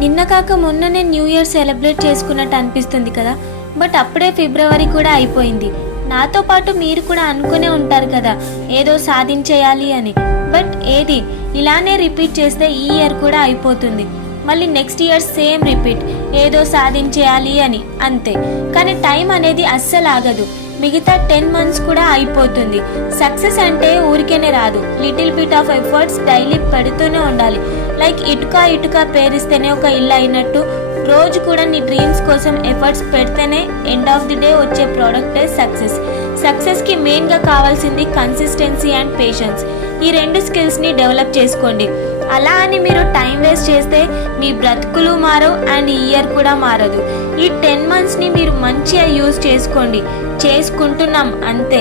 నిన్న కాక మొన్ననే న్యూ ఇయర్ సెలబ్రేట్ చేసుకున్నట్టు అనిపిస్తుంది కదా. బట్ అప్పుడే ఫిబ్రవరి కూడా అయిపోయింది. నాతో పాటు మీరు కూడా అనుకునే ఉంటారు కదా ఏదో సాధించేయాలి అని. బట్ ఏది ఇలానే రిపీట్ చేస్తే ఈ ఇయర్ కూడా అయిపోతుంది. మళ్ళీ నెక్స్ట్ ఇయర్ సేమ్ రిపీట్, ఏదో సాధించేయాలి అని, అంతే. కానీ టైం అనేది అస్సలు ఆగదు. మిగతా 10 months కూడా అయిపోతుంది. సక్సెస్ అంటే ఊరికేనే రాదు. Little bit of efforts daily పెడుతూనే ఉండాలి. లైక్ ఇటుక పేరిస్తేనే ఒక ఇల్లు అయినట్టు రోజు కూడా నీ డ్రీమ్స్ కోసం ఎఫర్ట్స్ పెడితేనే ఎండ్ ఆఫ్ ది డే వచ్చే ప్రోడక్టే సక్సెస్. సక్సెస్కి మెయిన్గా కావాల్సింది కన్సిస్టెన్సీ అండ్ పేషెన్స్. ఈ 2 స్కిల్స్ని డెవలప్ చేసుకోండి. అలా అని మీరు టైం వేస్ట్ చేస్తే మీ బ్రతుకులు మారవు అండ్ ఈ ఇయర్ కూడా మారదు. ఈ 10 monthsని మీరు మంచిగా యూజ్ చేసుకోండి. చేసుకుంటున్నాం అంతే.